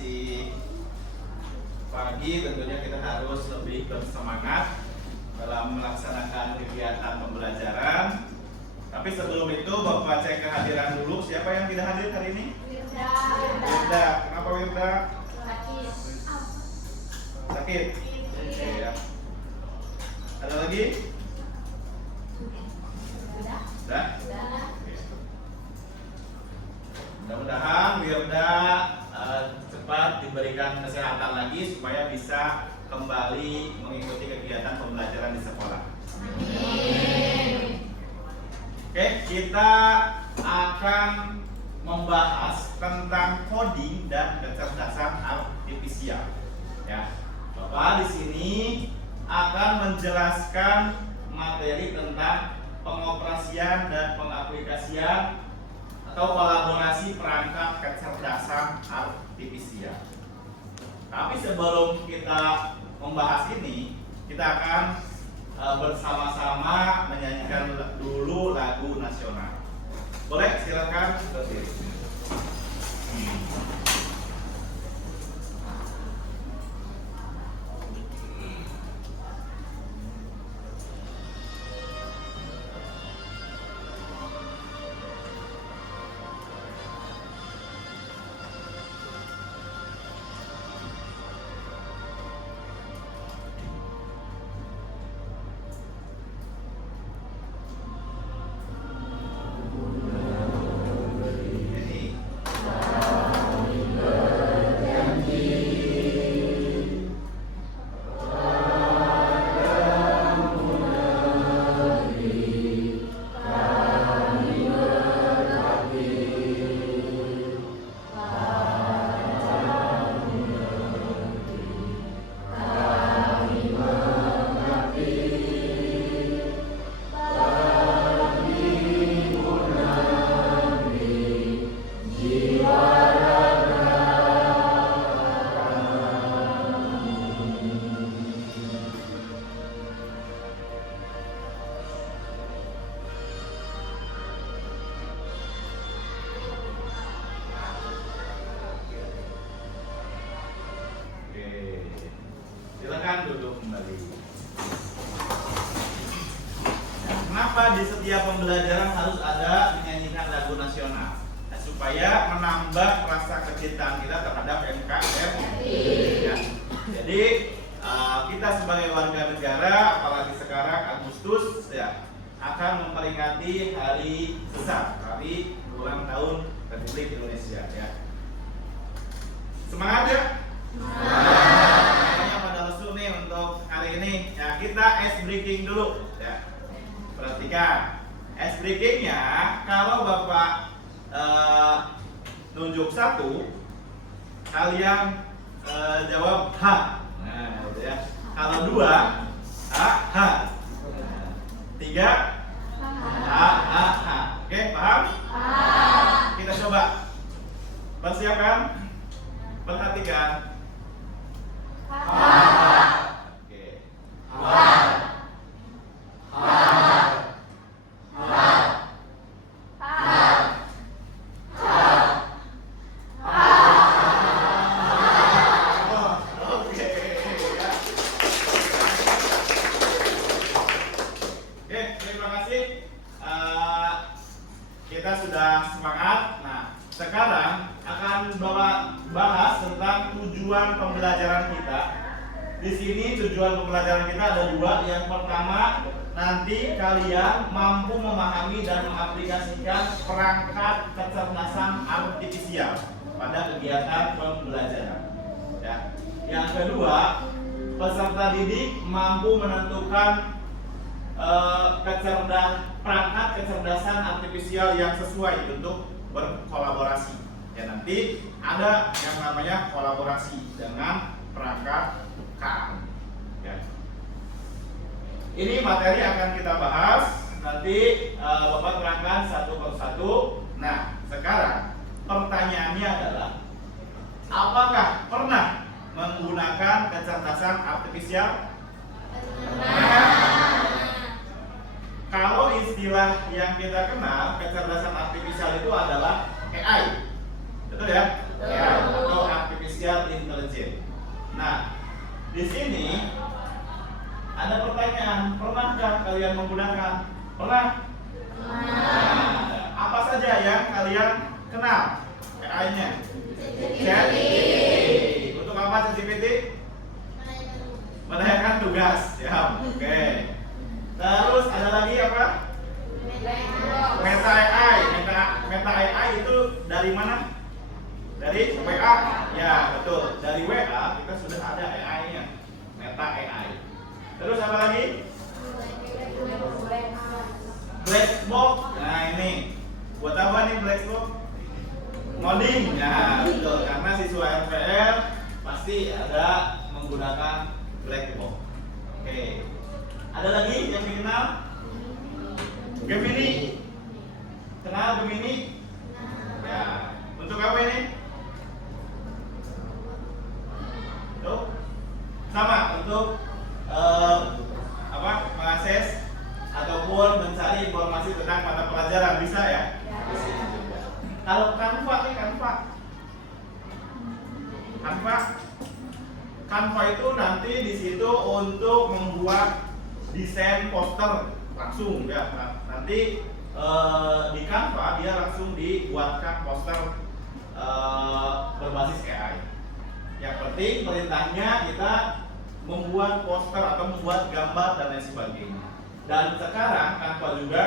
masih pagi, tentunya kita harus lebih bersemangat dalam melaksanakan kegiatan pembelajaran. Tapi sebelum itu Bapak cek kehadiran dulu. Siapa yang tidak hadir hari ini? Wirda. Kenapa Wirda? Sakit. Oke, ya. Ada lagi? Sudah? Oke. Mudah-mudahan Wirda cepat diberikan kesehatan lagi supaya bisa kembali mengikuti kegiatan pembelajaran di sekolah. Oke, kita akan membahas tentang coding dan kecerdasan artifisial. Ya, Bapak di sini akan menjelaskan materi tentang pengoperasian dan pengaplikasian atau kolaborasi perangkat kecerdasan artifisial. Tapi sebelum kita membahas ini, kita akan bersama-sama menyanyikan dulu lagu nasional. Boleh, silakan berdiri. Silakan duduk kembali. Kenapa di setiap pembelajaran harus ada menyanyikan lagu nasional? Supaya menambah rasa kecintaan kita terhadap NKRI. Ya. Jadi kita sebagai warga negara, apalagi sekarang Agustus, ya, akan memperingati hari besar, hari ulang tahun Republik Indonesia. Ya. Semangat ya? Untuk hari ini ya, kita ice breaking dulu ya. Perhatikan ice breakingnya, kalau Bapak nunjuk satu, kalian jawab H. Nah, gitu ya. Kalau dua, H. Tiga, H. Oke, paham? Kita coba. Persiapkan. Perhatikan. Oke. Terima kasih. Kita sudah semangat. Nah, sekarang akan bahas tentang tujuan pembelajaran kita. Di sini tujuan pembelajaran kita ada dua. Yang pertama, nanti kalian mampu memahami dan mengaplikasikan perangkat kecerdasan artifisial pada kegiatan pembelajaran. Ya. Yang kedua, peserta didik mampu menentukan perangkat kecerdasan artifisial yang sesuai untuk berkolaborasi. Ya, nanti ada yang namanya kolaborasi dengan perangkat K. Ya. Ini materi akan kita bahas. Nanti Bapak terangkan satu persatu. Nah, sekarang pertanyaannya adalah, apakah pernah menggunakan kecerdasan artifisial? Kalau istilah yang kita kenal kecerdasan artifisial itu adalah AI, betul ya? AI atau artificial Di sini ada pertanyaan, pernahkah kalian menggunakan? Pernah? Nah, apa saja yang kalian kenal AI-nya? ChatGPT. Untuk apa ChatGPT? Menanyakan tugas. Ya, oke. Terus ada lagi apa? Meta AI. Meta AI itu dari mana? Dari WA. Ya, betul. Dari WA kita sudah ada AI-nya. Meta AI. Terus apa lagi? Black box. Nah, ini. Buat apa nih black box? Ngoding. Nah, betul. Karena siswa MPR pasti ada menggunakan black box. Oke. Ada lagi yang dikenal? Gemini. Kenal Gemini? Ya. Untuk apa ini? Tuh. Sama untuk mengakses ataupun mencari informasi tentang mata pelajaran, bisa ya? Bisa juga. Kalau Canva nih, Canva itu nanti di situ untuk membuat desain poster langsung ya. Nanti di Canva dia langsung dibuatkan poster berbasis AI. Yang penting perintahnya kita membuat poster atau membuat gambar dan lain sebagainya. Dan sekarang Canva juga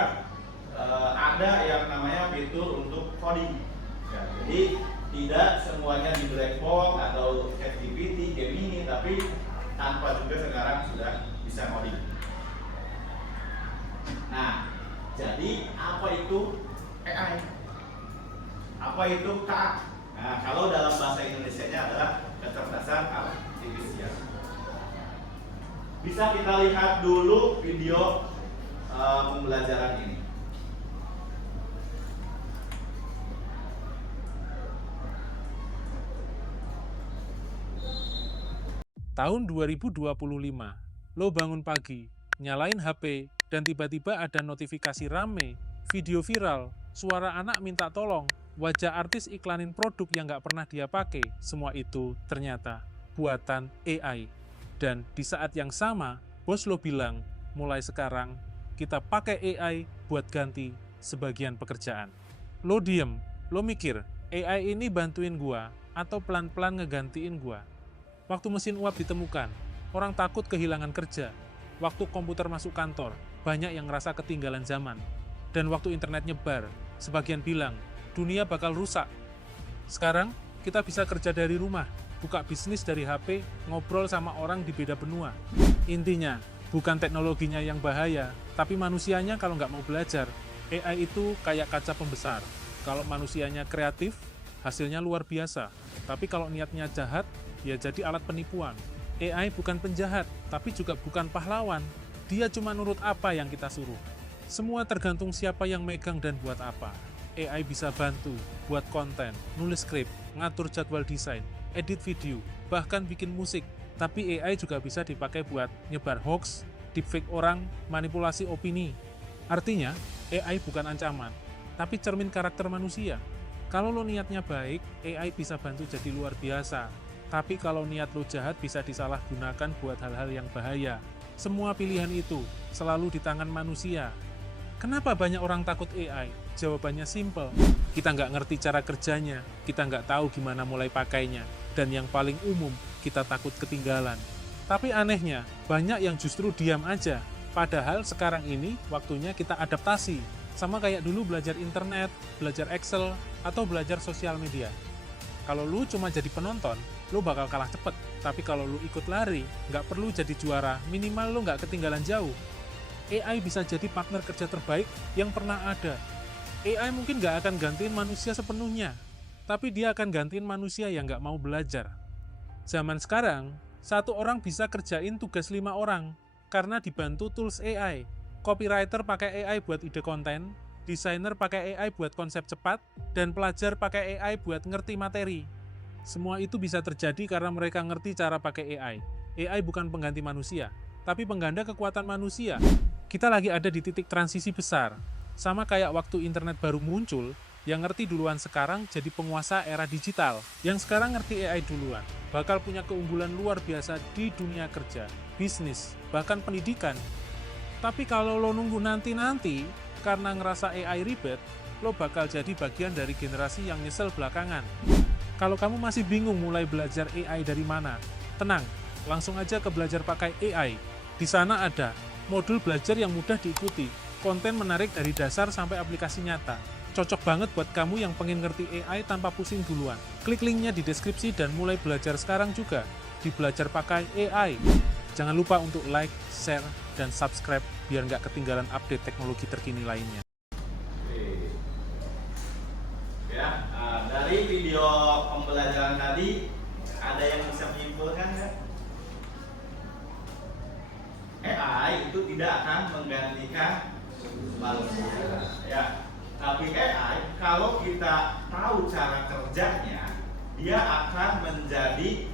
ada yang namanya fitur untuk coding. Ya, jadi tidak semuanya di black box atau ChatGPT, Gemini, tapi Canva juga sekarang sudah bisa coding. Nah, jadi apa itu AI? Apa itu KA? Nah, kalau dalam bahasa Indonesianya adalah kecerdasan artifisial. Bisa kita lihat dulu video pembelajaran ini. Tahun 2025, lo bangun pagi, nyalain HP, dan tiba-tiba ada notifikasi rame, video viral, suara anak minta tolong, wajah artis iklanin produk yang nggak pernah dia pakai. Semua itu ternyata buatan AI. Dan di saat yang sama, bos lo bilang, mulai sekarang kita pakai AI buat ganti sebagian pekerjaan. Lo diem, lo mikir, AI ini bantuin gua atau pelan-pelan ngegantiin gua? Waktu mesin uap ditemukan, orang takut kehilangan kerja. Waktu komputer masuk kantor, banyak yang ngerasa ketinggalan zaman. Dan waktu internet nyebar, sebagian bilang, dunia bakal rusak. Sekarang, kita bisa kerja dari rumah, buka bisnis dari HP, ngobrol sama orang di beda benua. Intinya, bukan teknologinya yang bahaya, tapi manusianya kalau nggak mau belajar. AI itu kayak kaca pembesar. Kalau manusianya kreatif, hasilnya luar biasa. Tapi kalau niatnya jahat, ya jadi alat penipuan. AI bukan penjahat, tapi juga bukan pahlawan. Dia cuma nurut apa yang kita suruh. Semua tergantung siapa yang megang dan buat apa. AI bisa bantu, buat konten, nulis skrip, ngatur jadwal desain, edit video, bahkan bikin musik. Tapi AI juga bisa dipakai buat nyebar hoax, deepfake orang, manipulasi opini. Artinya, AI bukan ancaman, tapi cermin karakter manusia. Kalau lo niatnya baik, AI bisa bantu jadi luar biasa. Tapi kalau niat lo jahat bisa disalahgunakan buat hal-hal yang bahaya. Semua pilihan itu selalu di tangan manusia. Kenapa banyak orang takut AI? Jawabannya simple. Kita nggak ngerti cara kerjanya, kita nggak tahu gimana mulai pakainya, dan yang paling umum, kita takut ketinggalan. Tapi anehnya, banyak yang justru diam aja. Padahal sekarang ini waktunya kita adaptasi. Sama kayak dulu belajar internet, belajar Excel, atau belajar sosial media. Kalau lu cuma jadi penonton, lu bakal kalah cepet. Tapi kalau lu ikut lari, nggak perlu jadi juara, minimal lu nggak ketinggalan jauh. AI bisa jadi partner kerja terbaik yang pernah ada. AI mungkin nggak akan gantiin manusia sepenuhnya, tapi dia akan gantiin manusia yang nggak mau belajar. Zaman sekarang, satu orang bisa kerjain tugas 5 orang, karena dibantu tools AI. Copywriter pakai AI buat ide konten, desainer pakai AI buat konsep cepat, dan pelajar pakai AI buat ngerti materi. Semua itu bisa terjadi karena mereka ngerti cara pakai AI. AI bukan pengganti manusia, tapi pengganda kekuatan manusia. Kita lagi ada di titik transisi besar. Sama kayak waktu internet baru muncul, Yang ngerti duluan sekarang jadi penguasa era digital. Yang sekarang ngerti AI duluan, bakal punya keunggulan luar biasa di dunia kerja, bisnis, bahkan pendidikan. Tapi kalau lo nunggu nanti-nanti, karena ngerasa AI ribet, lo bakal jadi bagian dari generasi yang nyesel belakangan. Kalau kamu masih bingung mulai belajar AI dari mana, tenang, langsung aja ke Belajar Pakai AI. Di sana ada modul belajar yang mudah diikuti, konten menarik dari dasar sampai aplikasi nyata. Cocok banget buat kamu yang pengen ngerti AI tanpa pusing duluan. Klik linknya di deskripsi dan mulai belajar sekarang juga di Belajar Pakai AI. Jangan lupa untuk like, share, dan subscribe biar nggak ketinggalan update teknologi terkini lainnya. Ya, dari video pembelajaran tadi ada yang bisa menyimpulkan kan? AI itu tidak akan menggantikan manusia, ya. Tapi AI kalau kita tahu cara kerjanya, dia akan menjadi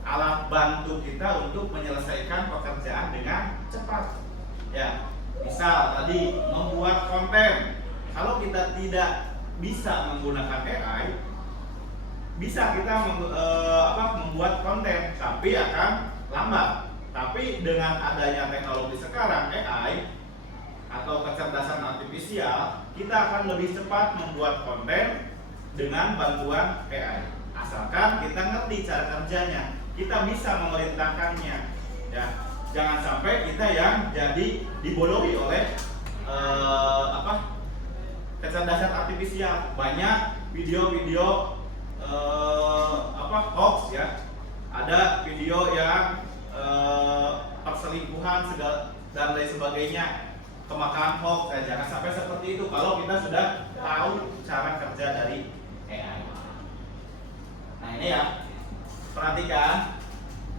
alat bantu kita untuk menyelesaikan pekerjaan dengan cepat. Ya, misal tadi membuat konten, kalau kita tidak bisa menggunakan AI, bisa kita membuat konten, tapi akan lambat. Tapi dengan adanya teknologi sekarang AI atau kecerdasan artifisial, kita akan lebih cepat membuat konten dengan bantuan AI. Asalkan kita ngerti cara kerjanya, kita bisa memerintahkannya. Ya, jangan sampai kita yang jadi dibodohi oleh kecerdasan artifisial. Banyak video-video hoax ya. Ada video yang perselingkuhan dan lain sebagainya, kemakan hoax. Jangan sampai seperti itu kalau kita sudah tahu cara kerja dari AI. Nah ini ya, perhatikan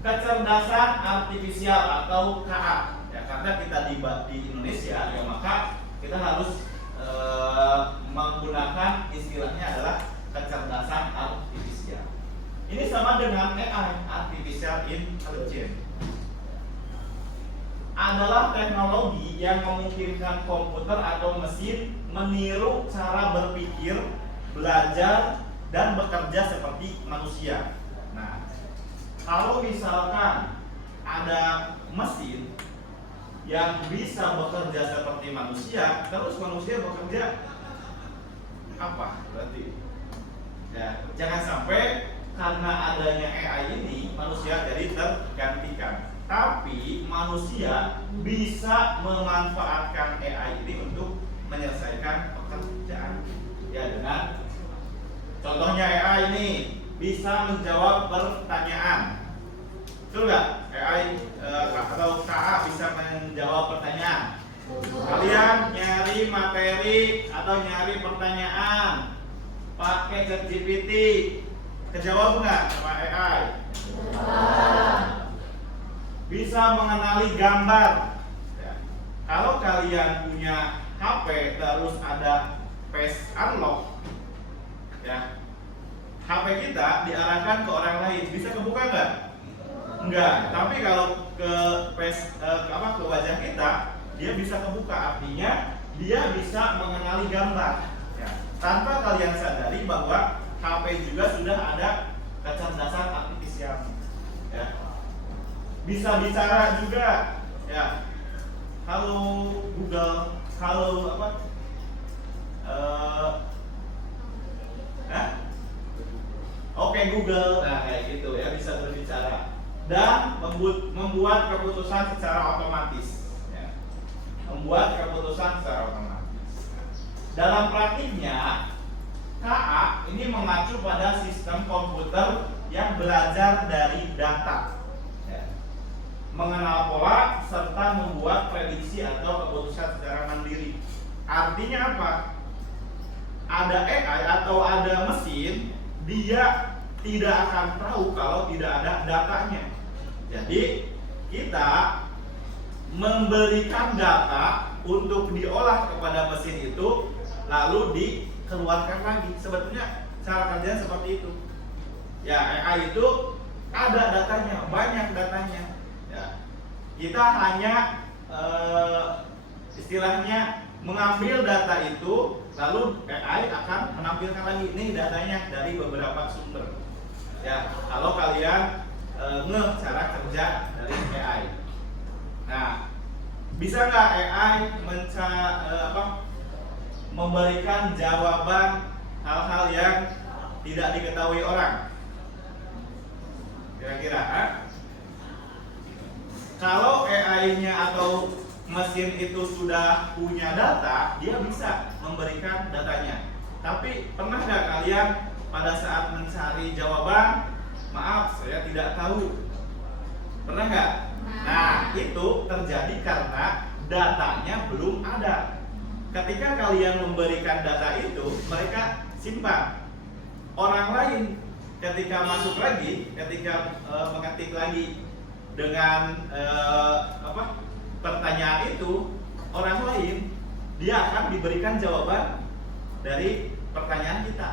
kecerdasan artifisial atau KA ya, karena kita di Indonesia ya, maka kita harus menggunakan istilahnya adalah kecerdasan artifisial. Ini sama dengan AI, artificial intelligence. Adalah teknologi yang memungkinkan komputer atau mesin meniru cara berpikir, belajar, dan bekerja seperti manusia. Nah, kalau misalkan ada mesin yang bisa bekerja seperti manusia, terus manusia bekerja apa? Berarti ya, jangan sampai karena adanya AI ini manusia jadi tergantikan. Tapi manusia bisa memanfaatkan AI ini untuk menyelesaikan pekerjaan. Ya, dengan contohnya AI ini bisa menjawab pertanyaan. Betul nggak? AI atau KA bisa menjawab pertanyaan. Kalian nyari materi atau nyari pertanyaan pakai ChatGPT, kejawab nggak sama AI? Bisa mengenali gambar ya. Kalau kalian punya HP terus ada face unlock ya, HP kita diarahkan ke orang lain, bisa kebuka nggak? Enggak. Tapi kalau ke face ke wajah kita, dia bisa kebuka, artinya dia bisa mengenali gambar ya. Tanpa kalian sadari bahwa HP juga sudah ada kecerdasan artifisial ya. Bisa bicara juga ya. Halo Google, halo Oke Google, nah kayak gitu ya, bisa berbicara dan membuat keputusan secara otomatis ya. Membuat keputusan secara otomatis. Dalam praktiknya KA ini mengacu pada sistem komputer yang belajar dari data, mengenal pola serta membuat prediksi atau keputusan secara mandiri. Artinya apa? Ada AI atau ada mesin, dia tidak akan tahu kalau tidak ada datanya. Jadi kita memberikan data untuk diolah kepada mesin itu, lalu dikeluarkan lagi. Sebetulnya cara kerjanya seperti itu. Ya, AI itu ada datanya, banyak datanya. Kita hanya istilahnya mengambil data itu, lalu AI akan menampilkan lagi nih datanya dari beberapa sumber. Ya, kalau kalian ngeh cara kerja dari AI. Nah, bisa nggak AI memberikan jawaban hal-hal yang tidak diketahui orang? Kira-kira, kalau AI-nya atau mesin itu sudah punya data, dia bisa memberikan datanya. Tapi pernah nggak kalian pada saat mencari jawaban, maaf saya tidak tahu? Pernah nggak? Nah, itu terjadi karena datanya belum ada. Ketika kalian memberikan data itu, mereka simpan. Orang lain ketika masuk lagi, ketika mengetik lagi dengan pertanyaan itu, orang lain dia akan diberikan jawaban dari pertanyaan kita.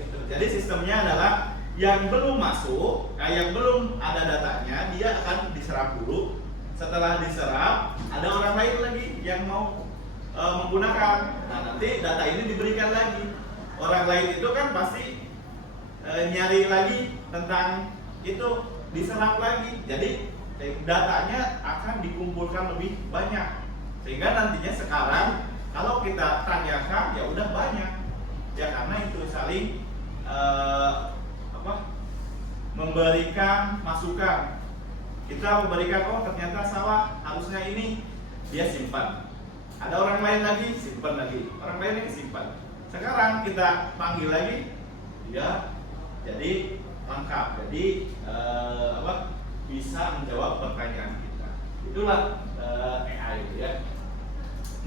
Gitu. Jadi sistemnya adalah yang belum masuk, yang belum ada datanya, dia akan diserap dulu. Setelah diserap, ada orang lain lagi yang mau menggunakan. Nah, nanti data ini diberikan lagi. Orang lain itu kan pasti nyari lagi tentang itu, diserap lagi. Jadi datanya akan dikumpulkan lebih banyak. Sehingga nantinya sekarang kalau kita tanyakan ya udah banyak. Ya karena itu saling memberikan masukan. Kita memberikan, oh ternyata salah, harusnya ini, dia simpan. Ada orang lain lagi, simpan lagi. Orang lain lagi simpan. Sekarang kita panggil lagi, dia jadi lengkap. Jadi bisa menjawab pertanyaan kita. Itulah AI ya.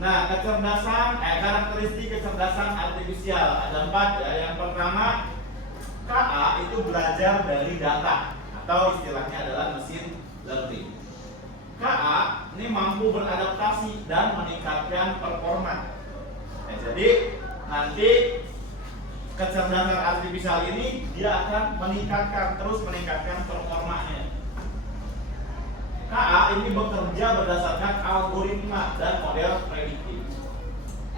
Nah, karakteristik kecerdasan artifisial ada 4 ya. Yang pertama, KA itu belajar dari data atau istilahnya adalah machine learning. KA ini mampu beradaptasi dan meningkatkan performa. Nah, jadi nanti kecerdasan artifisial ini dia akan terus meningkatkan performanya. KA ini bekerja berdasarkan algoritma dan model prediktif.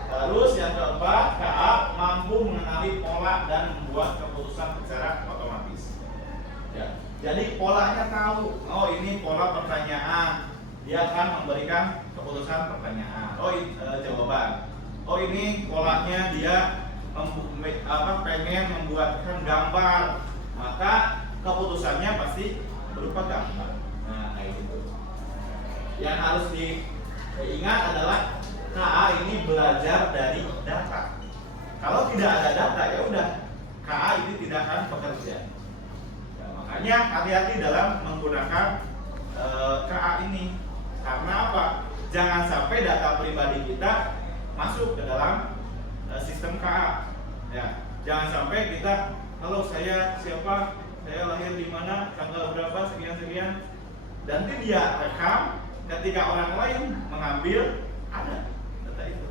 Terus yang keempat, KA mampu mengenali pola dan membuat keputusan secara otomatis. Ya. Jadi polanya tahu, oh ini pola pertanyaan, dia akan memberikan keputusan pertanyaan. Oh jawaban. Oh ini polanya dia pengen membuatkan gambar, maka keputusannya pasti berupa gambar. Nah, kayak gitu. Yang harus diingat adalah KA ini belajar dari data. Kalau tidak ada data ya udah, KA ini tidak akan bekerja. Ya, makanya hati-hati dalam menggunakan KA ini. Karena apa? Jangan sampai data pribadi kita masuk ke dalam sistem KA. Ya, jangan sampai kita, halo saya siapa, saya lahir di mana, tanggal berapa, sekian, nanti dia rekam, ketika orang lain mengambil ada data itu.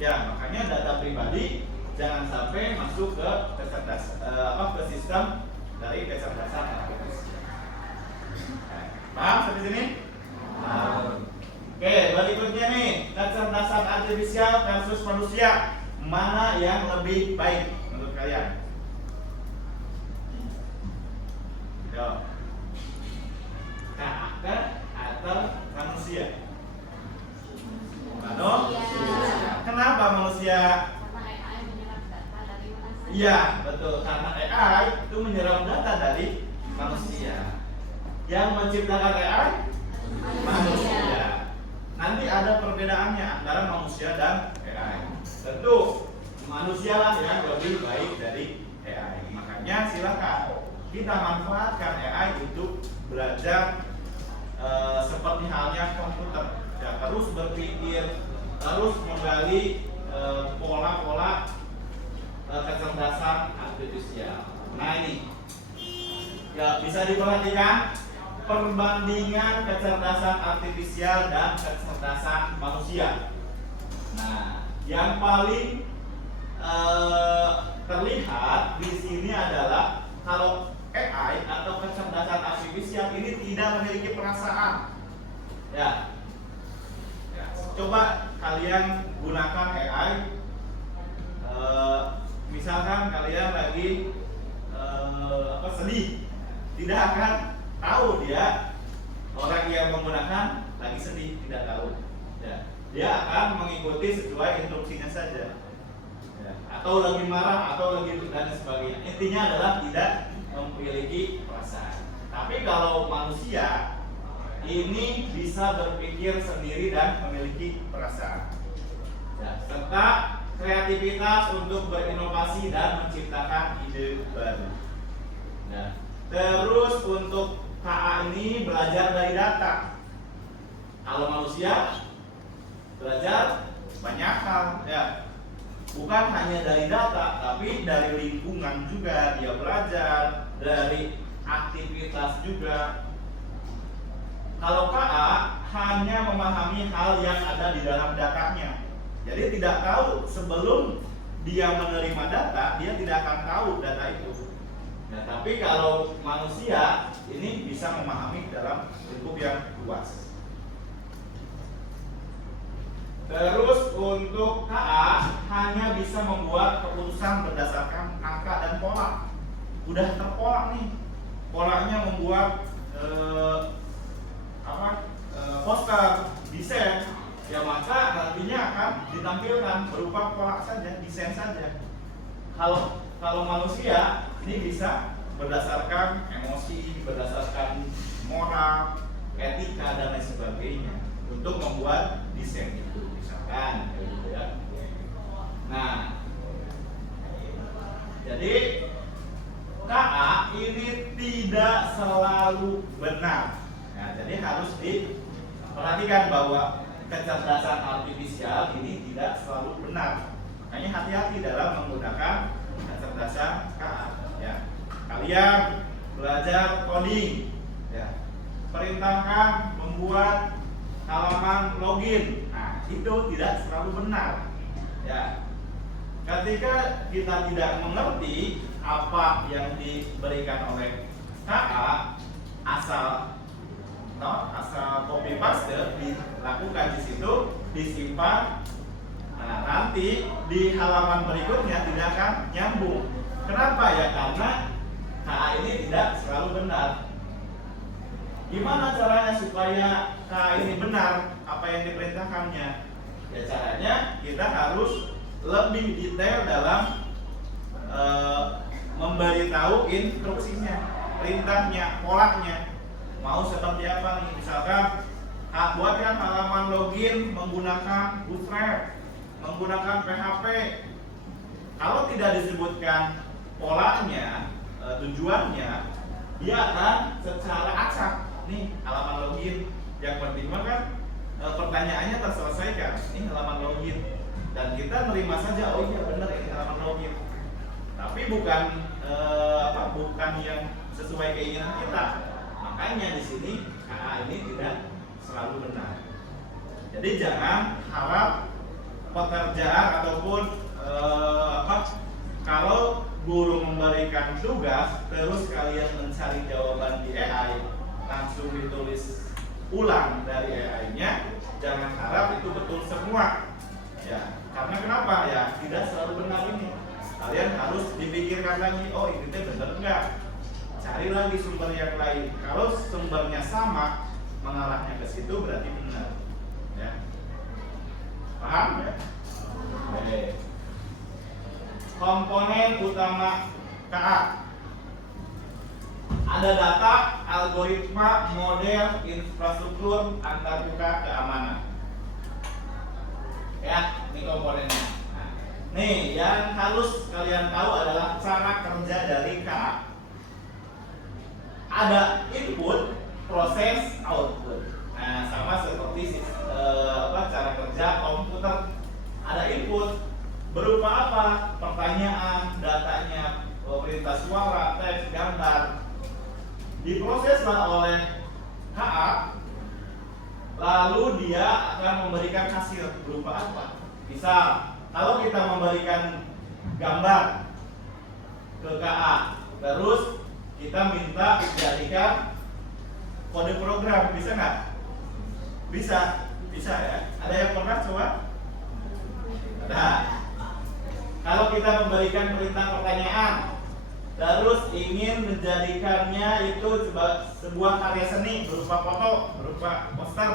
Ya, makanya data pribadi jangan sampai masuk ke ke sistem dari kecerdasan artifisial. Paham sampai sini? Oke, berikutnya nih, kecerdasan artifisial versus manusia. Mana yang lebih baik menurut kalian? Yo. Karakter atau manusia? Manusia. Kenapa manusia? Karena AI menyerap data dari manusia. Iya, betul. Karena AI itu menyerap data dari manusia. Yang menciptakan AI? Manusia. Nanti ada perbedaannya antara manusia dan AI. Tentu manusia lah yang lebih baik dari AI. Makanya silakan kita manfaatkan AI untuk belajar seperti halnya komputer. Ya, terus berpikir, terus menggali pola-pola kecerdasan artifisial. Nah ini, ya bisa diperhatikan perbandingan kecerdasan artifisial dan kecerdasan manusia. Nah, yang paling terlihat di sini adalah kalau AI atau kecerdasan artifisial ini tidak memiliki perasaan. Ya, coba kalian gunakan AI. Misalkan kalian lagi sedih, tidak akan tahu dia orang yang menggunakan lagi sedih, tidak tahu. Ya, dia akan mengikuti sesuai instruksinya saja. Ya, atau lagi marah atau lagi dan sebagainya. Intinya adalah tidak memiliki perasaan. Tapi kalau manusia ini bisa berpikir sendiri dan memiliki perasaan. Ya, serta kreativitas untuk berinovasi dan menciptakan ide baru. Nah, terus untuk KA ini belajar dari data. Kalau manusia belajar banyak hal, ya. Bukan hanya dari data, tapi dari lingkungan juga dia belajar, dari aktivitas juga. Kalau KA hanya memahami hal yang ada di dalam datanya. Jadi tidak tahu sebelum dia menerima data, dia tidak akan tahu data itu. Nah, tapi kalau manusia ini bisa memahami dalam lingkup yang luas. Terus untuk KA hanya bisa membuat keputusan berdasarkan angka dan pola. Udah terpola nih. Polanya membuat poster, desain, ya maka nantinya akan ditampilkan berupa pola saja, desain saja. Kalau manusia ini bisa berdasarkan emosi, berdasarkan moral, etika dan lain sebagainya untuk membuat desain itu, misalkan gitu ya. Nah, jadi KA ini tidak selalu benar. Nah, jadi harus diperhatikan bahwa kecerdasan artifisial ini tidak selalu benar. Makanya hati-hati dalam menggunakan kecerdasan KA. Ya. Kalian belajar coding, ya. Perintahkan membuat halaman login. Nah, itu tidak selalu benar. Ya. Ketika kita tidak mengerti apa yang diberikan oleh KA, asal copy paste dilakukan di situ, disimpan. Nah, nanti di halaman berikutnya tidak akan nyambung. Kenapa ya? Karena KA ini tidak selalu benar. Gimana caranya supaya KA ini benar apa yang diperintahkannya? Ya caranya kita harus lebih detail dalam memberitahu instruksinya, perintahnya, polanya. Mau seperti apa nih? Misalkan buatkan halaman login menggunakan Bootstrap, menggunakan PHP. Kalau tidak disebutkan polanya, tujuannya, dia akan secara acak. Nih halaman login. Yang penting kan pertanyaannya terselesaikan. Ini halaman login. Dan kita nerima saja, oh iya benar ini halaman login. Tapi bukan bukan yang sesuai keinginan kita. Makanya di sini KA ini tidak selalu benar. Jadi jangan harap pekerjaan ataupun kalau guru memberikan tugas terus kalian mencari jawaban di AI langsung ditulis ulang dari AI-nya, jangan harap itu betul semua. Ya, karena kenapa ya? Tidak selalu benar ini. Kalian harus dipikirkan lagi, oh ini benar enggak? Cari lagi sumber yang lain. Kalau sumbernya sama, mengarahnya ke situ berarti benar. Ya. Paham ya? Oke. Komponen utama KA. Ada data, algoritma, model, infrastruktur, antarmuka, keamanan. Ya, ini komponennya. Nah, nih yang harus kalian tahu adalah cara kerja dari KA. Ada input, proses, output. Nah, sama seperti cara kerja komputer. Ada input berupa apa? Pertanyaan, datanya, perintah suara, teks, gambar. Diproseslah oleh KA, lalu dia akan memberikan hasil berupa apa? Misal, kalau kita memberikan gambar ke KA, terus kita minta dijadikan kode program, bisa nggak? Bisa ya. Ada yang pernah coba? Nah, kalau kita memberikan perintah pertanyaan, terus ingin menjadikannya itu sebuah karya seni berupa foto, berupa poster,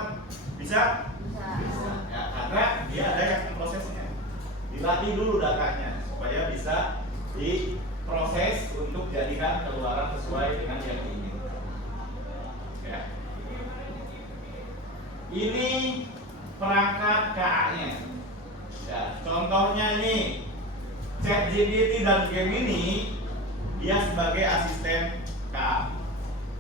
bisa? Bisa. Ya, karena dia ada yang prosesnya. Dilatih dulu datanya supaya bisa diproses untuk jadikan keluaran sesuai dengan yang diinginkan. Ya. Ini perangkat KA-nya. Ya, contohnya ini ChatGPT dan Gemini, dia sebagai asisten KA.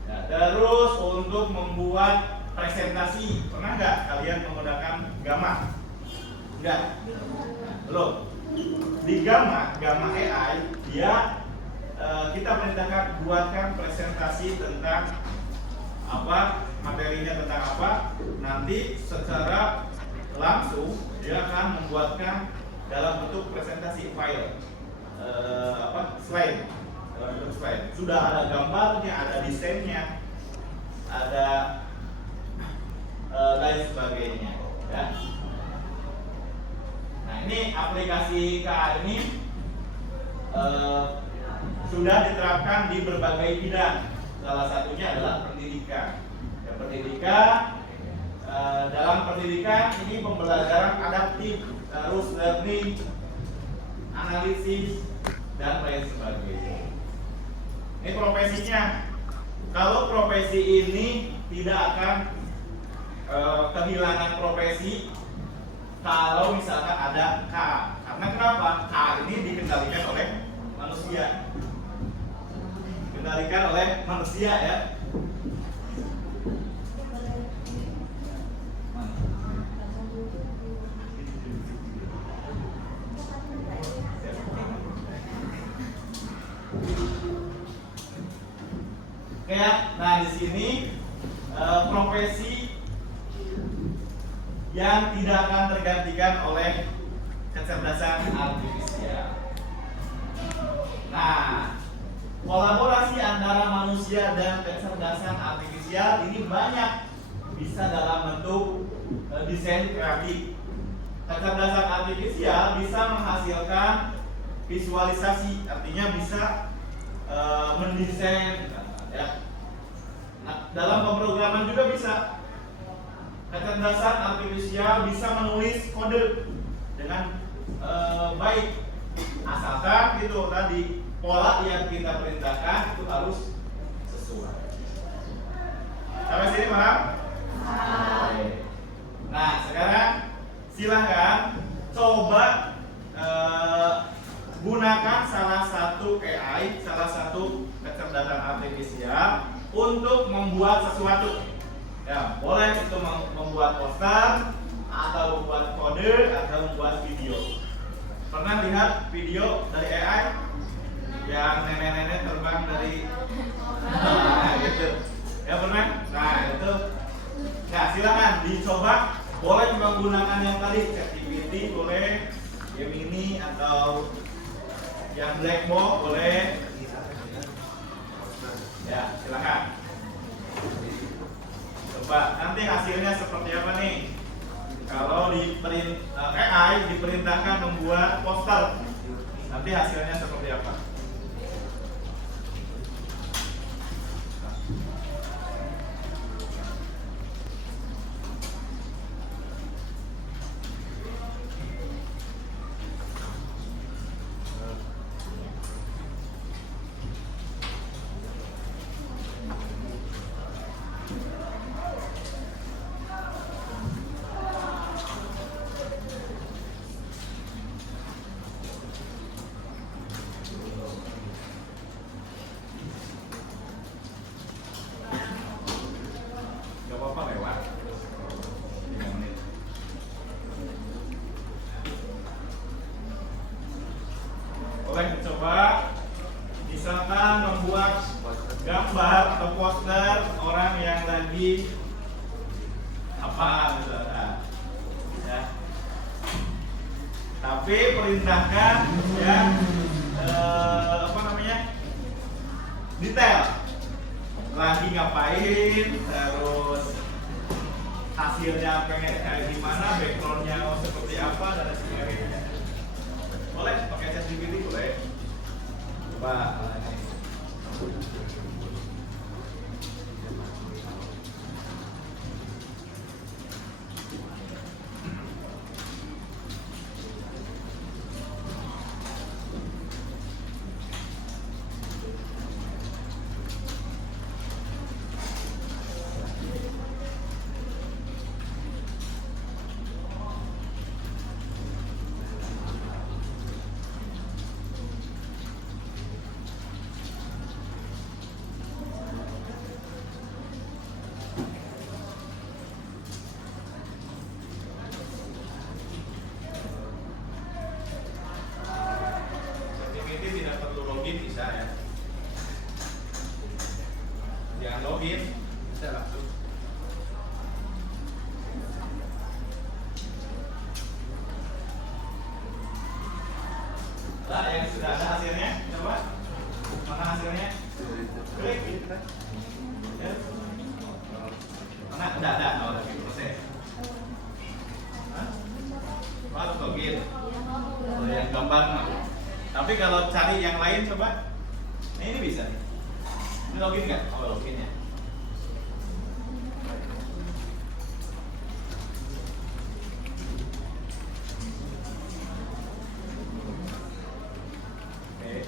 Ya, terus untuk membuat presentasi, pernah nggak kalian menggunakan Gamma? Enggak? Belum. Di Gamma AI, dia kita perintahkan buatkan presentasi tentang apa, materinya tentang apa, nanti secara langsung dia akan membuatkan dalam bentuk presentasi file, slide, dalam bentuk slide. Sudah ada gambarnya, ada desainnya, ada lain sebagainya. Ya. Nah, ini aplikasi KA ini sudah diterapkan di berbagai bidang. Salah satunya adalah pendidikan. Ya, pendidikan dalam pendidikan ini pembelajaran adaptif, terus learning, analisis, dan lain sebagainya. Ini profesinya. Kalau profesi ini tidak akan kehilangan profesi kalau misalkan ada K. Karena kenapa? K ini dikendalikan oleh manusia. Dikendalikan oleh manusia ya. Oke ya. Nah, di sini profesi yang tidak akan tergantikan oleh kecerdasan artifisial. Nah, kolaborasi antara manusia dan kecerdasan artifisial ini banyak, bisa dalam bentuk desain kreatif. Kecerdasan artifisial bisa menghasilkan visualisasi, artinya bisa mendesain ya. Nah, dalam pemrograman juga bisa. Kecerdasan artifisial bisa menulis kode dengan baik, asalkan gitu tadi pola yang kita perintahkan itu harus sesuai. Sampai sini paham? Nah, sekarang silahkan coba gunakan salah satu AI, salah satu kecerdasan artifisial untuk membuat sesuatu. Ya, boleh itu membuat poster atau membuat kode atau membuat video. Pernah lihat video dari AI yang nenek-nenek terbang dari gitu? Ya pernah? Nah itu. Nah silakan dicoba. Boleh menggunakan yang tadi ChatGPT, boleh Gemini atau yang Blackbox boleh. Ya silakan. Coba nanti hasilnya seperti apa nih? Kalau AI diperintahkan membuat poster, nanti hasilnya seperti apa? Coba misalkan membuat gambar atau poster orang yang lagi apa misalnya ya. Tapi perintahkan ya detail lagi ngapain, terus hasilnya pengen kayak gimana, backgroundnya seperti apa dan sebagainya. Boleh pakai ChatGPT boleh. Coba ini. ChatGPT tidak perlu login bisa ya. Jangan login, bisa langsung. Nah, yang sudah ada hasilnya, coba. Mana hasilnya? Klik. Ya. Mana? Ada. Oh, udah proses. Hah? Harus login. Oh, yang gambar. Tapi kalau cari yang lain coba. Nah, ini bisa nih. Ini login nggak? Oh, login ya. Oke.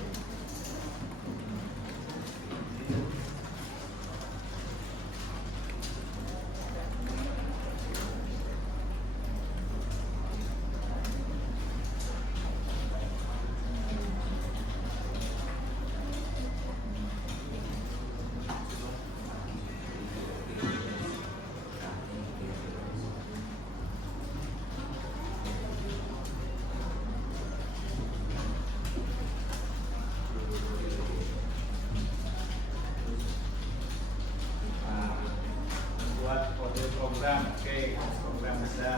Nah, buat kode program, oke, program bisa.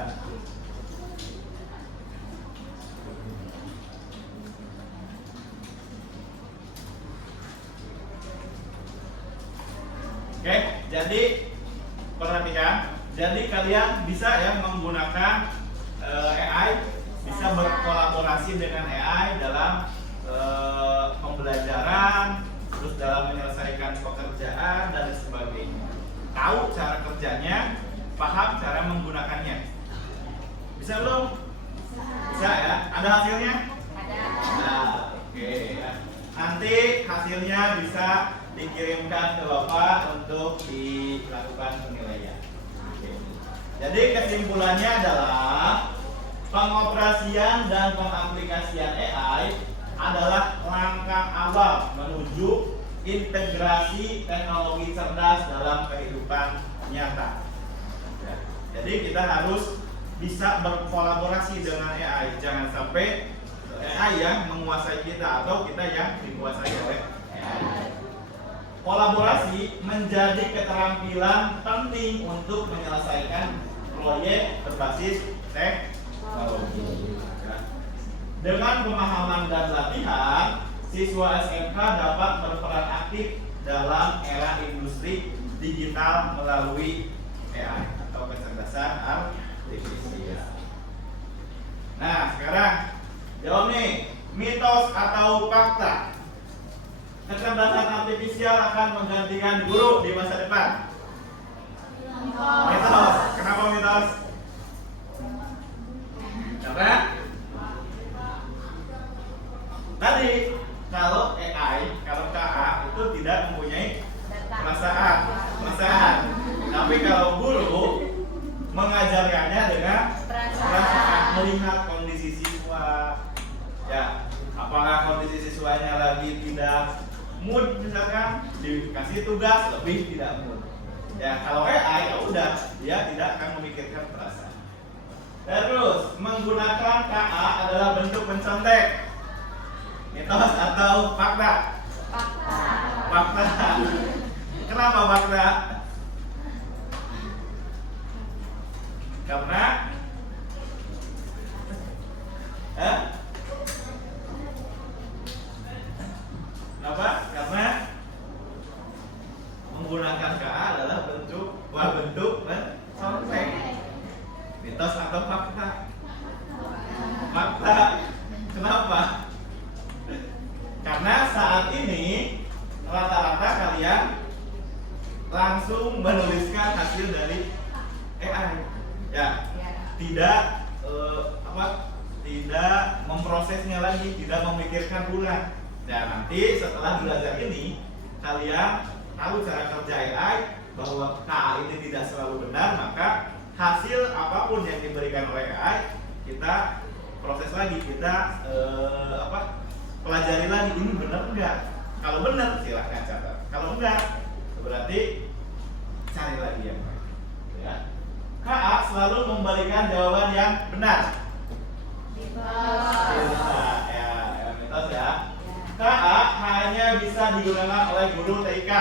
Oke, jadi perhatikan, jadi kalian bisa ya menggunakan AI, bisa berkolaborasi dengan AI dalam pembelajaran, terus dalam menyelesaikan pekerjaan dan sebagainya. Tahu cara kerjanya, paham cara menggunakannya. Bisa belum? Bisa ya? Ada hasilnya? Nah, oke ya. Nanti hasilnya bisa dikirimkan ke Bapak untuk dilakukan penilaian. Oke. Jadi kesimpulannya adalah pengoperasian dan pengaplikasian AI adalah langkah awal menuju integrasi teknologi cerdas dalam kehidupan nyata. Ya. Jadi kita harus bisa berkolaborasi dengan AI, jangan sampai AI yang menguasai kita atau kita yang dikuasai oleh AI. Kolaborasi menjadi keterampilan penting untuk menyelesaikan proyek berbasis teknologi. Dengan pemahaman dan latihan, siswa SMK dapat berperan aktif dalam era industri digital melalui AI atau kecerdasan artifisial. Nah, sekarang jawab nih, mitos atau fakta? Kecerdasan artifisial akan menggantikan guru di masa depan. Mitos. Kenapa mitos? Karena tadi kalau AI, kalau KA itu tidak mempunyai perasaan. Tapi kalau guru mengajarkannya dengan perasaan, melihat kondisi siswa. Ya, apakah kondisi siswanya lagi tidak mood, misalkan dikasih tugas lebih tidak mood. Ya, kalau AI ya udah, dia tidak akan memikirkan perasaan. Terus menggunakan KA adalah bentuk mencontek. Mitos atau fakta? Fakta. Kenapa fakta? Karena Kenapa? Karena menggunakan KA adalah bentuk mencontek. Mitos atau fakta? Fakta. Kenapa? menuliskan hasil dari AI. Ya, tidak tidak memprosesnya lagi, tidak memikirkan ulang. Dan nanti setelah belajar ini, kalian tahu cara kerja AI, bahwa KA ini tidak selalu benar, maka hasil apapun yang diberikan oleh AI kita proses lagi, kita pelajari lagi, ini benar enggak. Kalau benar silahkan catat, kalau enggak berarti cari lagi yang lain. Ya. KA selalu memberikan jawaban yang benar. Ya, mitos ya. KA hanya bisa digunakan oleh guru TIK.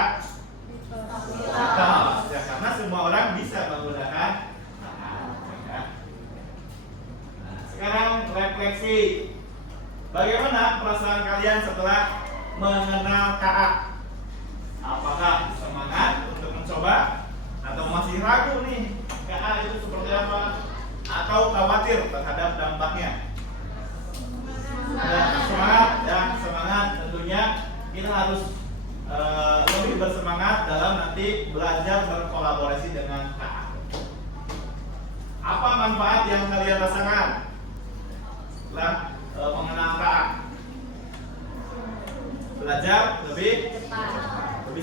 Ya, karena semua orang bisa menggunakan KA. Ya. Nah, sekarang refleksi. Bagaimana perasaan kalian setelah mengenal KA? Apakah semangat untuk mencoba atau masih ragu nih KA itu seperti apa? Atau khawatir terhadap dampaknya? Semangat ya, semangat tentunya kita harus lebih bersemangat dalam nanti belajar berkolaborasi dengan KA. Apa manfaat yang kalian rasakan setelah mengenal KA? Belajar lebih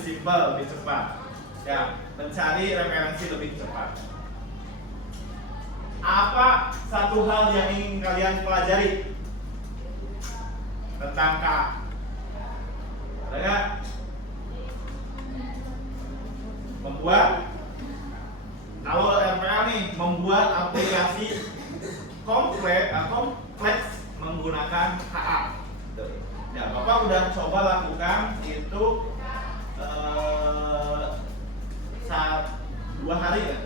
simpel, lebih cepat. Ya, mencari referensi lebih cepat. Apa satu hal yang ingin kalian pelajari tentang KA? Ada nggak? Membuat, kalau RPA nih, membuat aplikasi kompleks menggunakan KA. Ya, Bapak udah coba lakukan itu 2 hari ya,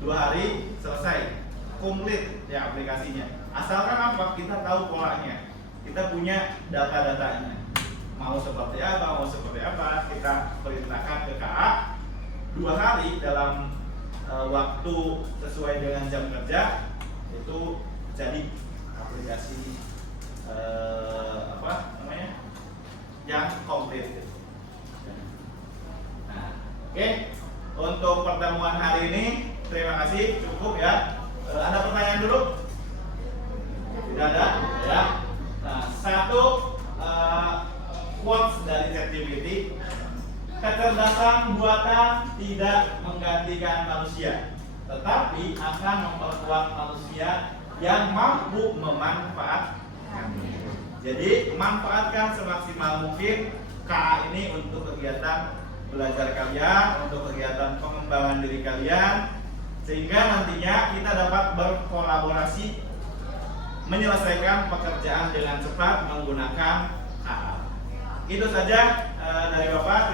2 hari selesai, komplit ya aplikasinya. Asalkan apa? Kita tahu polanya, kita punya data-datanya. Mau seperti apa, kita perintahkan ke KA 2 hari dalam waktu sesuai dengan jam kerja, itu jadi aplikasi yang komplit. Nah, oke. Untuk pertemuan hari ini terima kasih, cukup ya. Ada pertanyaan dulu? Tidak ada ya. Nah, satu quotes dari ChatGPT, kecerdasan buatan tidak menggantikan manusia, tetapi akan memperkuat manusia yang mampu memanfaatkan. Jadi manfaatkan semaksimal mungkin KA ini untuk kegiatan belajar kalian, untuk kegiatan pengembangan diri kalian, sehingga nantinya kita dapat berkolaborasi menyelesaikan pekerjaan dengan cepat menggunakan KA. Itu saja dari Bapak.